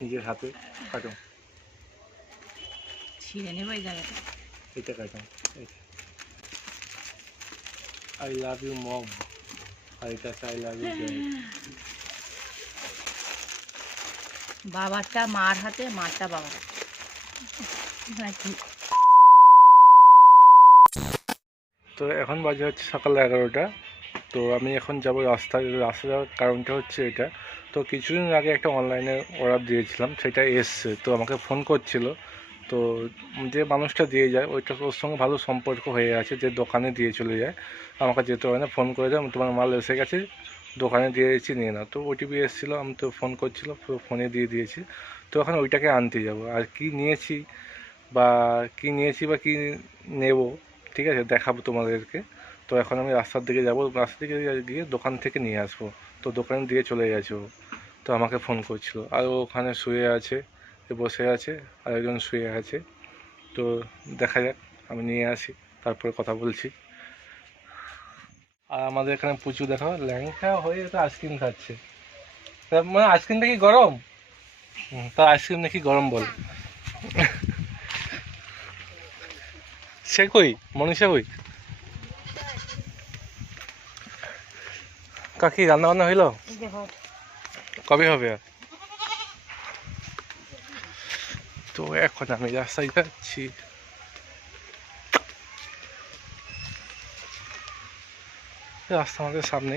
নিজের হাতে কাটো। ছিঁড়ে নেব এই জায়গাটা। এটা কাটো। আই লাভ ইউ মম আর এটা আই লাভ ইউ বাবারটা মার হাতে মারটা বাবার হাতে। নাকি তো এখন বাজে হচ্ছে সকাল এগারোটা। তো আমি এখন যাব রাস্তায় রাস্তা যাওয়ার কারণটা হচ্ছে এটা। তো কিছুদিন আগে একটা অনলাইনে অর্ডার দিয়েছিলাম, সেটা এসছে। তো আমাকে ফোন করছিল, তো যে মানুষটা দিয়ে যায়, ওইটা ওর সঙ্গে ভালো সম্পর্ক হয়ে আছে, যে দোকানে দিয়ে চলে যায়। আমাকে যেতে হয় না ফোন করে দেয় তোমার মাল এসে গেছে, দোকানে দিয়ে দিয়েছি নিয়ে না তো ওটিপি এসেছিল, আমি তো ফোন করছিল ফোনে দিয়ে দিয়েছি। তো এখন ওইটাকে আনতে যাব। আর কি নিয়েছি বা কি নিয়েছি বা কি নেব, ঠিক আছে, দেখাবো তোমাদেরকে। তো এখন আমি রাস্তার দিকে যাব, রাস্তার দিকে গিয়ে দোকান থেকে নিয়ে আসব। তো দোকানে দিয়ে চলে গেছে ও। তো আমাকে ফোন করছিল। আর ও ওখানে শুয়ে আছে বসে আছে, আর একজন শুয়ে আছে। তো দেখা যাক, আমি নিয়ে আসি, তারপরে কথা বলছি। আর আমাদের এখানে পুচু দেখো, ল্যাংটা হয়ে তো আইসক্রিম খাচ্ছে। মানে আইসক্রিমটা কি গরম? তা আইসক্রিম নাকি গরম বল। সে কই? মনীষা কই? কাকি রান্না বান্না হইল? কবে হবে? তো এখন আমি রাস্তায় যাচ্ছি। রাস্তা আমাদের সামনে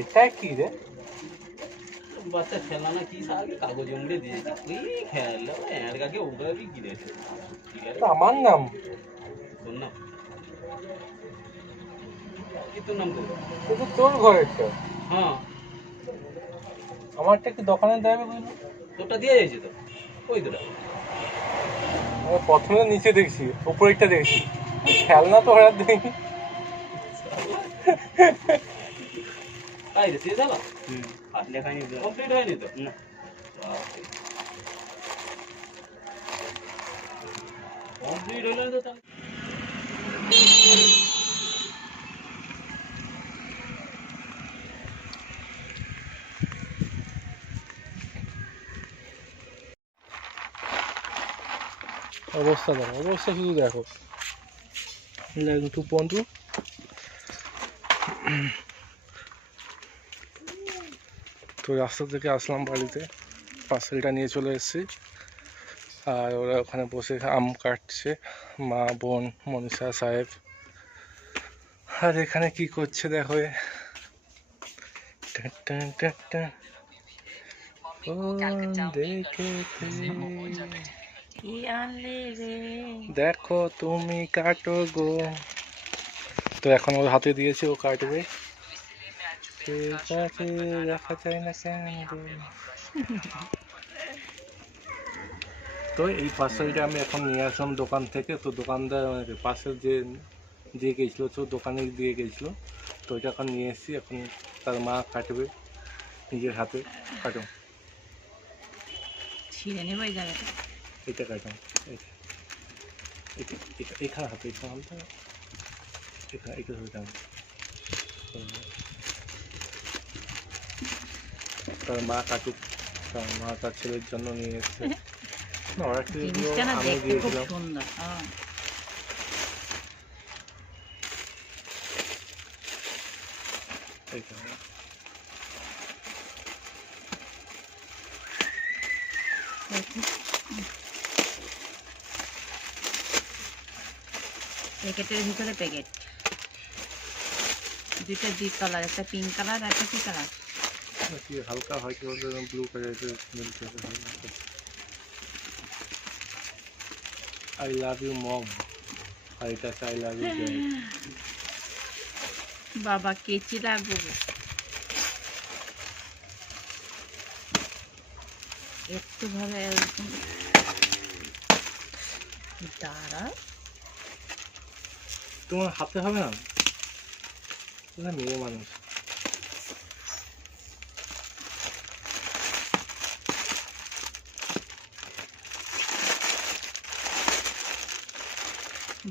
এটা কি রে? বাচ্চা খেলনা কি আগে কাগজ উমড়ে দিয়েছে? ওই খেলনা এর কাকে ঠিক আছে। আমার নাম? তোর নাম? কি তোর নাম তোর তোর ঘরেরটা হ্যাঁ। আমারটা কি দোকানে দেবে বুঝলি? তোরটা দিয়ে দিয়েছে তো। ওই আমি প্রথমে নিচে দেখছি উপরেরটা দেখছি। খেলনা তো হঠাৎ দেখি তাই রে শেষ হলো আর লেখায়নি কমপ্লিট হয়নি তো? না। কমপ্লিট হলো তো অবস্থা দেখো অবস্থা শুধু দেখো। টু। পয়েন্ট তো রাস্তা থেকে আসলাম বাড়িতে। পার্সেলটা নিয়ে চলে এসেছি। আর ওরা ওখানে বসে আম কাটছে। মা বোন মনীষা সাহেব। আর এখানে কি করছে দেখো দেখো তুমি কাটো গো। তো এখন ওর হাতে দিয়েছি ও কাটবে। ঠিক আছে দেখা যায় না কেন তো এই পার্সেলটা আমি এখন নিয়ে আসলাম দোকান থেকে তো দোকানদার পার্সেল যে দিয়ে গেছিল তো দোকানে দিয়ে গেছিল। তো ওইটা এখন নিয়ে এসেছি এখন তার মা কাটবে নিজের হাতে কাটো। ছিঁড়ে নেব এই জায়গাটা। এটা কাটো এখানে হাতে এখানে হাতে এখানে এটা ধরে টানো। তো তার মা কাটুক তার মা তার ছেলের জন্য নিয়ে এসছে। না ওরা একটু আমি দিয়েছিলাম প্যাকেটের ভিতরে প্যাকেট। দুইটা ডিপ কালার একটা পিঙ্ক কালার একটা কি কালার? কি হালকা হয়তো ব্লু কালারের মিলতে আই লাভ ইউ মম আর এটা আই লাভ ইউ বাবা কেচি লাগবো। একটু ভাবে এরকম। দাঁড়া। তোমার হাতে হবে না? মেয়ে মানুষ।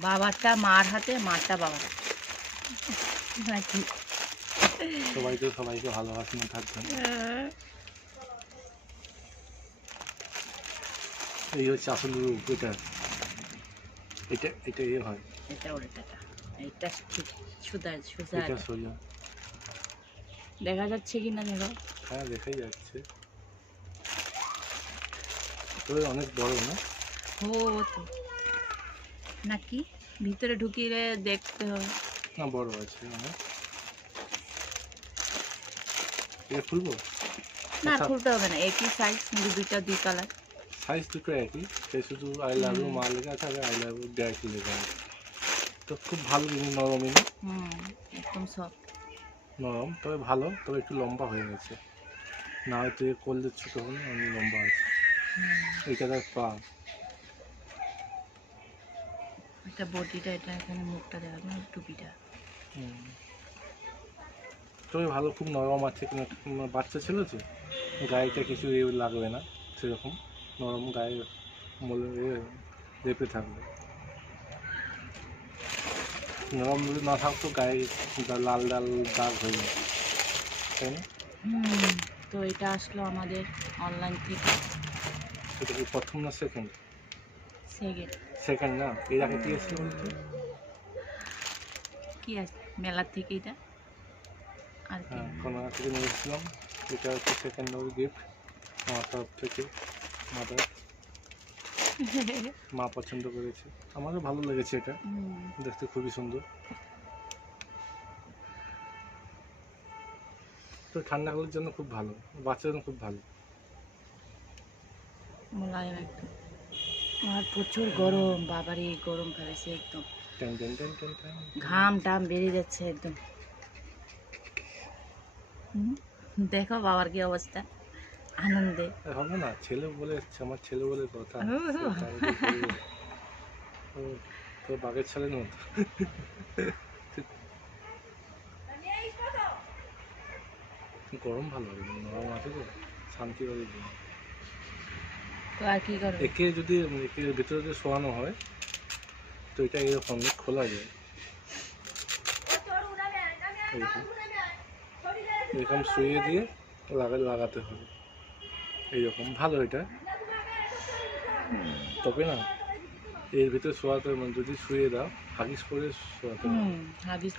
বাবারটা মার হাতে মারটা বাবার নাকি? সবাই তো সবাইকে ভালোবাসেন থাকবেন। এই হচ্ছে আসল রূপ এটা। এটা এটা ইয়ে হয়। এটা ওটাটা এটা ঠিক সুদা সুদা এটা সোজা। দেখা যাচ্ছে কি না দেখো? হ্যাঁ দেখাই যাচ্ছে। তবে অনেক বড় না? ও তো। নাকি? ভিতরে ঢুকিয়ে দেখতে হবে। না বড় আছে অনেক এটা খুলবো? না আচ্ছা। খুলতে হবে না একই সাইজ কিন্তু দুইটা দুই কালার সাইজ দুটো একই সে শুধু আই লাভ ইউ মা লেখা আছে আর আই লাভ ইউ ড্যাড লেখা আছে। তো খুব ভালো জিনিস নরমই না হুম একদম সফট নরম তবে ভালো তবে একটু লম্বা হয়ে গেছে। না হয়তো করলে ছোটো হলে অনেক লম্বা আছে এইটা তার পা। এটা বডিটা এটা এখানে মুখটা দেখা যায় না, টুপিটা। তবে ভালো খুব নরম আছে বাচ্চা ছিল তো গায়েটা কিছু এ লাগবে না সেরকম নরম গায়ে লেপে থাকবে। নরম যদি না থাকতো গায়ে লাল লাল দাগ হয়ে যায় তাই না? তো এটা আসলো আমাদের অনলাইন থেকে। সেটা কি প্রথম না সেকেন্ড সেকেন্ড। সেকেন্ড না? এর আগে কি এসেছিল কি আছে? থেকে এটা? আর কি? হ্যাঁ কলকাতা থেকে নিয়ে এসেছিলাম। এটা হচ্ছে সেকেন্ড গিফট আমার তরফ থেকে মাদার মা পছন্দ করেছে। আমারও ভালো লেগেছে এটা। দেখতে খুবই সুন্দর। তো ঠান্ডা ঠান্ডাকালের জন্য খুব ভালো বাচ্চাদের জন্য খুব ভালো। মোলায়েম একদম আর প্রচুর গরম বাবারে গরম ফেলেছে একদম ten ten ten ten ten ঘাম টাম বেরিয়ে যাচ্ছে একদম দেখো বাবার কি অবস্থা আনন্দে হবে না ছেলে বলে আমার ছেলে বলে কথা। তো। বাঘের ছেলের মতো গরম ভালো নরম আছে তো শান্তি হবে। তো আর কি করবে? একে যদি একে ভিতরে যদি শোয়ানো হয় তো এটা এরকম খোলা যায়। এরকম এরকম শুয়ে দিয়ে লাগা লাগাতে হবে। এইরকম। ভালো এটা। তবে না এর ভিতরে শোয়াতে মানে যদি শুয়ে দাও হাগিস করে শোয়াতে কারণ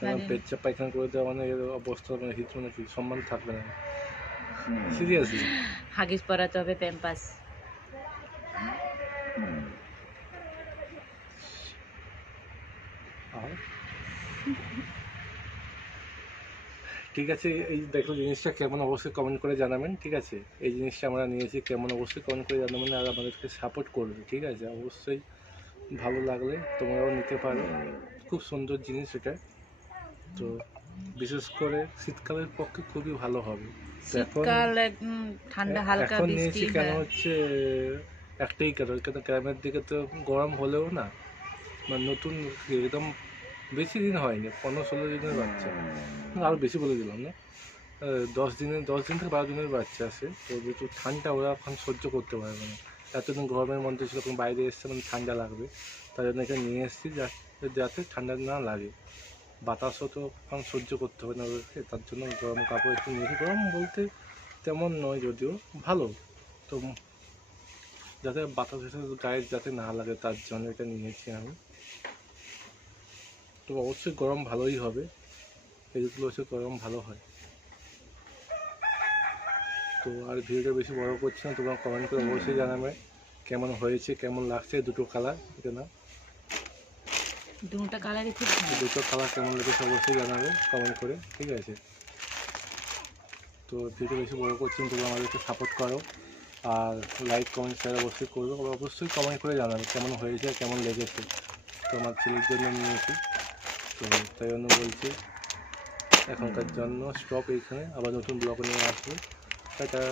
মানে পেচ্ছা পায়খানা করে দেওয়া মানে এর অবস্থা মানে হিত মানে কি? সম্মান থাকবে না। সিরিয়াসলি হাগিস পরাতে হবে প্যাম্পাস। ঠিক আছে এই দেখো জিনিসটা কেমন অবশ্যই কমেন্ট করে জানাবেন ঠিক আছে? এই জিনিসটা আমরা নিয়েছি কেমন অবশ্যই কমেন্ট করে জানাবেন আর আমাদেরকে সাপোর্ট করবে ঠিক আছে? অবশ্যই ভালো লাগলে তোমরাও নিতে পারো। খুব সুন্দর জিনিস এটা। তো বিশেষ করে শীতকালের পক্ষে খুবই ভালো হবে। শীতকাল ঠান্ডা হালকা এখন নিয়েছি কেন হচ্ছে একটাই কারণ কেন গ্রামের দিকে তো গরম হলেও না মানে নতুন একদম বেশি দিন হয়নি পনেরো ষোলো দিনের বাচ্চা। আরও বেশি বলে দিলাম না। দশ দিনের দশ দিন থেকে বারো দিনের বাচ্চা আছে তো যেহেতু ঠান্ডা ওরা এখন সহ্য করতে পারবে না। এতদিন গরমের মধ্যে ছিল এখন বাইরে এসছে মানে ঠান্ডা লাগবে। তার জন্য এখানে নিয়ে এসেছি যাতে যাতে ঠান্ডা না লাগে। বাতাসও তো এখন সহ্য করতে হবে না ওদেরকে। তার জন্য গরম কাপড় একটু নিয়েছি গরম বলতে তেমন নয় যদিও ভালো। তো যাতে বাতাস এসে গায়ে যাতে না লাগে তার জন্য এটা নিয়েছি আমি। তো অবশ্যই গরম ভালোই হবে। এইগুলো হচ্ছে গরম ভালো হয়। তো আর ভিডিওটা বেশি বড় করছি না তোমরা কমেন্ট করে অবশ্যই জানাবে। কেমন হয়েছে কেমন লাগছে দুটো কালার এটা না? দুটা কালারই খুব দুটো কালার কেমন লেগেছে অবশ্যই জানাবে কমেন্ট করে ঠিক আছে? তো ভিডিও বেশি বড় করছেন তবু আমাদেরকে সাপোর্ট করো। আর লাইক কমেন্ট শেয়ার অবশ্যই করবে। অবশ্যই কমেন্ট করে জানাবে কেমন হয়েছে, কেমন লেগেছে। তো আমার ছেলের জন্য নিয়েছি। তো তাই জন্য বলছি, এখনকার জন্য স্টপ এইখানে। আবার নতুন ব্লগ নিয়ে আসবে। টাটা।